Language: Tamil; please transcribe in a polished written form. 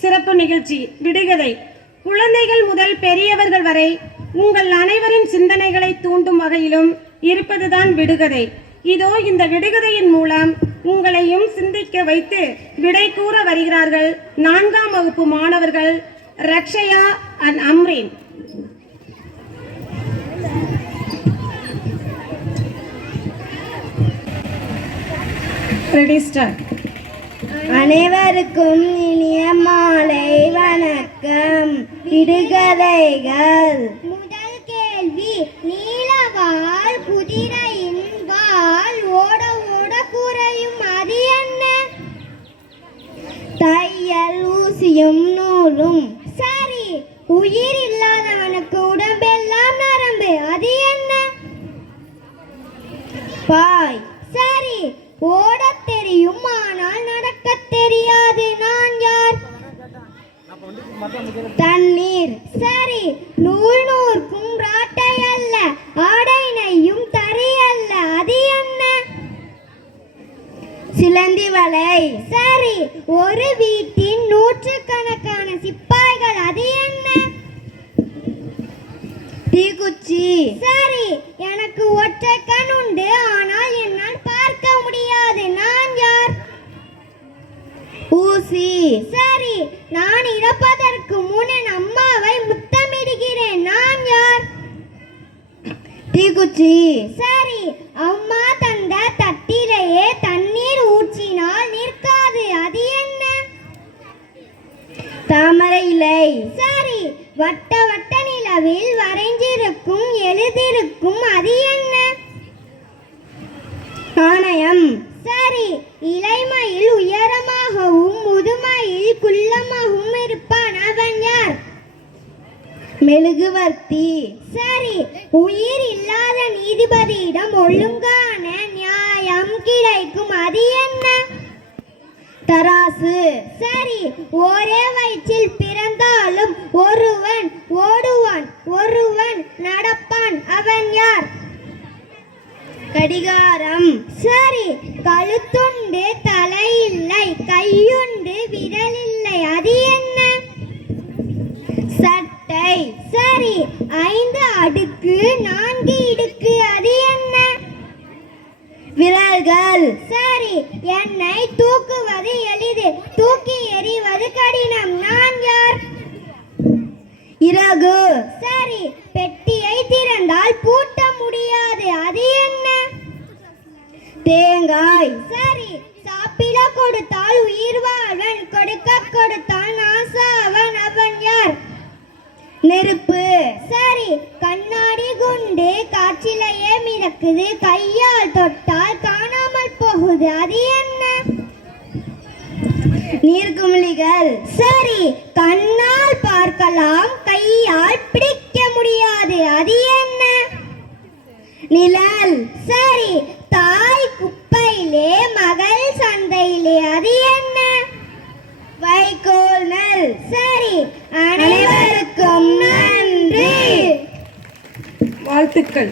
சிறப்பு நிகழ்ச்சி விடுகதை. குழந்தைகள் முதல் பெரியவர்கள் வரை உங்கள் அனைவரின் சிந்தனைகளை தூண்டும் வகையிலும் இருப்பதுதான் விடுகதை. இதோ இந்த விடுகதையின் மூலம் உங்களையும் சிந்திக்க வைத்து விடை கூற வருகிறார்கள் 4ஆம் வகுப்பு மாணவர்கள் ரக்ஷயா அண்ட் அம்ரீன். அனைவருக்கும் இனிய மாலை வணக்கம். விடுகதைகள். முதல் கேள்வி. நீலவால் குதிரையின் வால் ஓட ஓட குறையும், அது என்ன? தையல் ஊசியும் நூலும். சரி. உயிர் இல்லாதவனுக்கு உடம்பெல்லாம் நரம்பு, அது என்ன? பாய். சரி. ஓடத் தெரியும் ஆனால் நடக்க தெரியாது, நான் யார்? தண்ணீர். சரி. நூல் நூற்கும் ராட்டை அல்ல, ஆடை நெய்யும் தறி அல்ல, அது என்ன? சிலந்தி வலை. சரி. ஒரு வீட்டின் நூற்றுக்கணக்கான சிப்பாய்கள், அது என்ன? தீக்குச்சி. சரி. எனக்கு ஒற்றை கண் உண்டு ஆனால் என்னால் பார்க்க முடியாது, நான் யார்? ஊசி. சரி. நான் இறப்பதற்கு முன் என் அம்மாவை முத்தமிடுகிறேன், நான் யார்? தீக்குச்சி. சரி. அம்மா தந்த தட்டிலேயே தண்ணீர் ஊற்றினால் நிற்காது, அது என்ன? தாமரை இலை. சரி. வட்ட வட்ட நிலவில் வரைஞ்சிருக்கும் எழுதிருக்கும், அது என்ன? நாணயம். சரி. இளைமையில் உயரமாகவும் முதுமையில் குள்ளமாகவும் இருப்பான், அவன் யார்? மெழுகுவர்த்தி. சரி. உயிர் இல்லாத நீதிபதியிடம் ஒழுங்கான நியாயம் கிடைக்கும், அது என்ன? தராசு. சரி. ஒரே வயிற்றில் பிறந்தாலும் ஒருவன் ஓடுவான், ஒருவன் நடப்பான், அவன் யார்? கடிகாரம். சரி. கழுத்துண்டு தலை இல்லை, கையுண்டு விரல் இல்லை, அது என்ன? சட்டை. சரி. 5 அடுக்கு 4 இடுக்கு, அது என்ன? விரல்கள். சரி. என்னை தூக்குவது எளிது, தூக்கி எறிவது கடினம், நான் யார்? இறகு. சரி. பெட்டியை திறந்தால் பூட்ட முடியாது, அது என்ன? தேங்காய். சரி. சாப்பிட கொடுத்தால் உயிர் வாழ்வன், கொடுக்க கொடுத்தால் நாசாவன், அவன் யார்? நெருப்பு. சரி. கண்ணாடி குண்டு காற்றிலேயே மிதக்குது, கையால் தொட்டால் காணாமல் போகுது, அது என்ன? நீர்க்குமிழிகள். சரி. கண்ணால் பார்க்கலாம், கையால் பிடிக்க முடியாது, அது என்ன? நிழல். சரி. தாய் குப்பையிலே மகள் சந்தையிலே, அது என்ன? வைக்கோல் நெல். சரி. அனைவருக்கும் நன்றி. வாழ்த்துக்கள்.